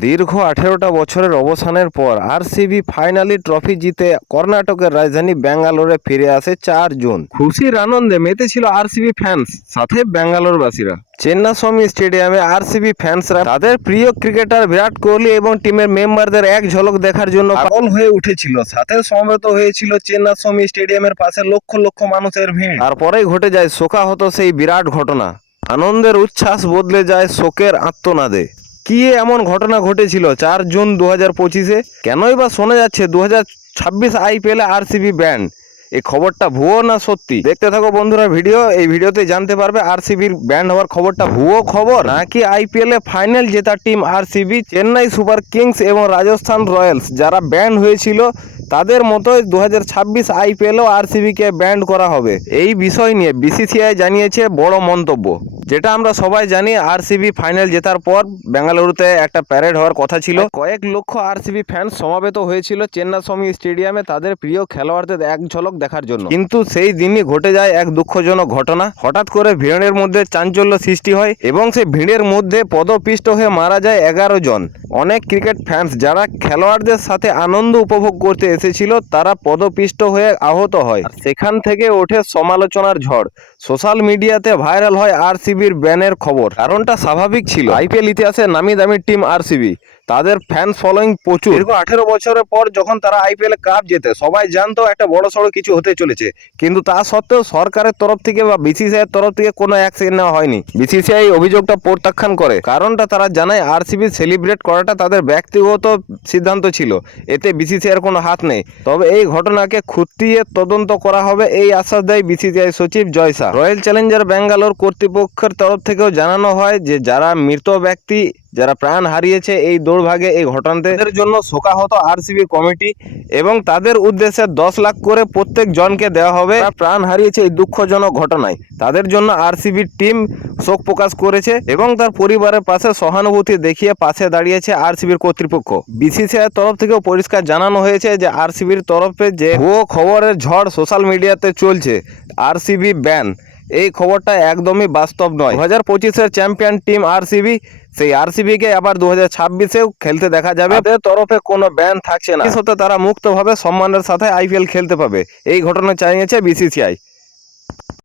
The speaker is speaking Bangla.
দীর্ঘ 18টা বছরের অবসানের পর আরসিবি ফাইনালি ট্রফি জিতে কর্ণাটকের রাজধানী ব্যাঙ্গালোরে ফিরে আসে 4 জুন। খুশির আনন্দে মেতেছিল আরসিবি ফ্যান্স, সাথে ব্যাঙ্গালোরবাসীরা। চেন্নাস্বামী স্টেডিয়ামে আরসিবি ফ্যান্সরা তাদের প্রিয় ক্রিকেটার বিরাট কোহলি এবং টিমের মেম্বারদের এক ঝলক দেখার জন্য পাগল হয়ে উঠেছিল। সাথে সমবেত হয়েছিল চেন্নাস্বামী স্টেডিয়ামের পাশে লক্ষ লক্ষ মানুষের ভিড়। তারপরেই ঘটে যায় শোকাহত সেই বিরাট ঘটনা। আনন্দের উচ্ছ্বাস বদলে যায় শোকের আর্তনাদে। কি এমন ঘটনা ঘটেছিল 4 জুন 2025-এ? কেনই বা শোনা যাচ্ছে 2026 আইপিএলে আরসিবি ব্যান্ড? এই খবরটা ভুয়ো না সত্যি? দেখতে থাকো বন্ধুরা ভিডিও। এই ভিডিওতে জানতে পারবে আরসিবির ব্যান্ড হওয়ার খবরটা ভুয়ো খবর নাকি আইপিএলে ফাইনাল জেতা team RCB, Chennai Super Kings এবং রাজস্থান রয়্যালস যারা ব্যান্ড হয়েছিল তাদের মতোই 2026 আইপিএলেও আরসিবিকে ব্যান্ড করা হবে। এই বিষয় নিয়ে বিসিসিআই জানিয়েছে বড় মন্তব্য। যেটা আমরা সবাই জানি, আরসিবি ফাইনাল জেতার পর বেঙ্গালুরুতে একটা প্যারেড হওয়ার কথা ছিল। কয়েক লক্ষ আরসিবি ফ্যান সমাবেত হয়েছিল চেন্নাস্বামী স্টেডিয়ামে তাদের প্রিয় খেলোয়াড়দের এক ঝলক দেখার জন্য। কিন্তু সেই দিনই ঘটে যায় এক দুঃখজনক ঘটনা। হঠাৎ করে ভিড়ের মধ্যে চাঞ্চল্য সৃষ্টি হয় এবং সেই ভিড়ের মধ্যে পদপিষ্ট হয়ে মারা যায় 11 জন। অনেক ক্রিকেট ফ্যান্স যারা খেলোয়াড়দের সাথে আনন্দ উপভোগ করতে এসেছিল তারা পদপিষ্ট হয়ে আহত হয়। সেখান থেকে ওঠে সমালোচনার ঝড়। সোশ্যাল মিডিয়াতে ভাইরাল হয় আরসিবির ব্যানের খবর। কারণটা স্বাভাবিক ছিল। আইপিএল ইতিহাসে নামি দামি টিম আরসিবি, তাদের ফ্যান্স ফলোয়িং প্রচুর। দীর্ঘ 18 বছরের পর যখন তারা আইপিএল কাপ জেতে, সবাই জানতো একটা বড় সড়ো কিছু হতে চলেছে। কিন্তু তা সত্ত্বেও সরকারের তরফ থেকে বা বিসিসিআই এর তরফ থেকে কোনো অ্যাকশন নেওয়া হয়নি। বিসিসিআই অভিযোগটা প্রত্যাখ্যান করে। কারণটা তারা জানায় আরসিবি সেলিব্রেট করাটা তাদের ব্যক্তিগত সিদ্ধান্ত ছিল, এতে বিসিসিআই এর কোনো হাত নেই। তবে এই ঘটনাকে খুঁটিয়ে তদন্ত করা হবে এই আশ্বাস দেয় বিসিসিআই সচিব জয় শাহ। রয়্যাল চ্যালেঞ্জার ব্যাঙ্গালোর কর্তৃপক্ষের তরফ থেকেও জানানো হয় যে যারা মৃত ব্যক্তি, যারা প্রাণ হারিয়েছে এই দৌড়ভাগে এই ঘটনাতে, তাদের জন্য শোকাহত আরসিবি কমিটি এবং তাদের উদ্দেশ্যে 10 লাখ করে প্রত্যেক জনকে দেওয়া হবে প্রাণ হারিয়েছে এই দুঃখজনক ঘটনায়। তাদের জন্য আরসিবির টিম শোক প্রকাশ করেছে এবং তার পরিবারের পাশে সহানুভূতি দেখিয়ে পাশে দাঁড়িয়েছে আরসিবির কর্তৃপক্ষ। বিসিসিআই এর তরফ থেকেও পরিষ্কার জানানো হয়েছে যে আরসিবির তরফে যে ভুয়ো খবরের ঝড় সোশ্যাল মিডিয়াতে চলছে, আরসিবি ব্যান, এই খবরটা একদমই বাস্তব নয়। 2025-এর চ্যাম্পিয়ন টিম আরসিবি, সেই আরসিবিকে আবার 2026-এও খেলতে দেখা যাবে। তাদের তরফে কোনো ব্যান থাকছে না, তারা মুক্তভাবে সম্মানের সাথে আইপিএল খেলতে পাবে। এই ঘটনা জানিয়েছে বিসিসিআই।